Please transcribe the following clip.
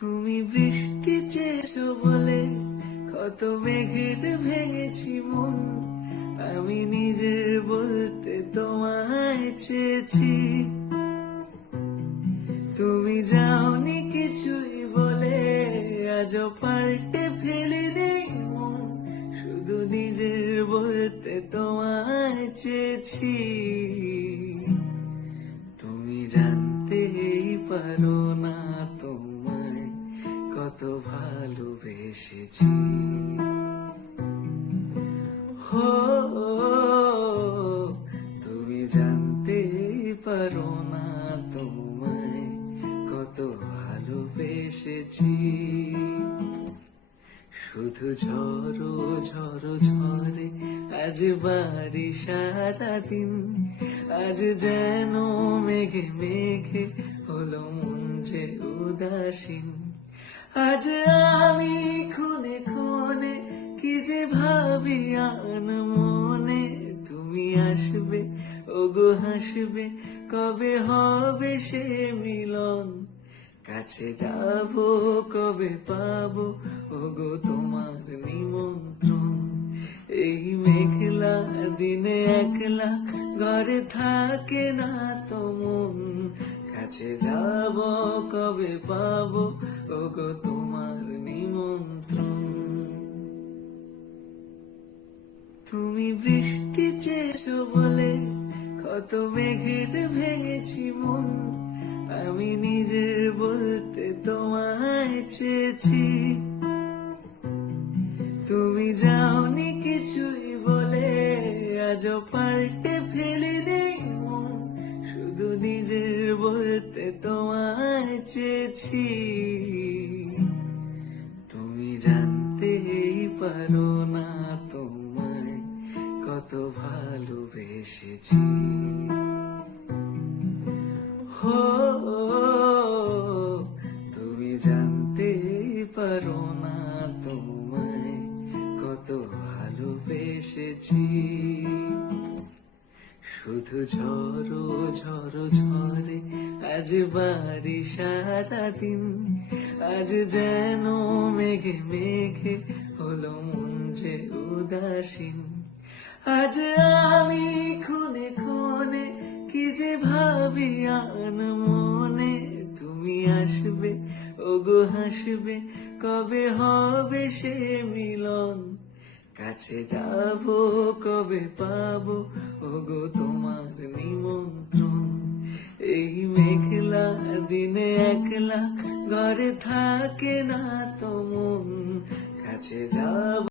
তুমি বৃষ্টি চেয়েছো বলে, কত মেঘের ভেঙেছি মন। আমি নিজের বলতে তোমায় চেয়েছি। তুমি যাওনি কিছুই বলে আজ পাল্টে ফেলে দেই মন। শুধু নিজের বলতে তোমায় চেয়েছি। তুমি জানতেই পারো না তোমায় কত ভালোবেসেছি। হো, তুমি জানতে পারো না তোমায় কত ভালোবেসেছি। শুধু ঝড়ো ঝড়ো ঝরে আজ বাড়ি সারাদিন, আজ যেন মেঘে মেঘে হলো মন যে উদাসীন। আজ আমি খুনে খুনে কি যে ভাবি আন মনে? তুমি আসবে, ওগো হাসবে, কবে হবে সে মিলন? কাছে যাব, কবে পাবো, ওগো তোমার নিমন্ত্রণ? এই মেঘলা দিনে একলা ঘরে থাকে না তো মন। কাছে যাব, কবে পাবো ওগো তোমার নিমন্ত্রণ তুমি বৃষ্টি চেয়েছো বলে কত মেঘের ভেঙেছি মন। আমি নিজের বলতে তোমায় চেয়েছি। তুমি যাওনি কিছুই বলে আজ পাল্টে ফেলে মন। শুধু নিজের বলতে তোমায় চেয়েছি। পারো না তোমায়, কত ভালোবেসেছি। হো, তুমি জানতে পারো না তোমায়, কত ভালোবেসেছি। শুধু ঝড়ো ঝড়ো ঝরে আজ বাড়ি সারাদিন, আজ যেন মেঘে মেঘে হলো মন যে উদাসীন। আজ আমি খুনে খুনে কি যে ভাবি আন মনে, তুমি আসবে, ওগো হাসবে, কবে হবে সে মিলন? কাছে যাব, কবে পাবো, ওগো তোমার নিমন্ত্রণ? এই মেঘলা দিনে একলা ঘরে থাকে না তো মন। কাছে যাব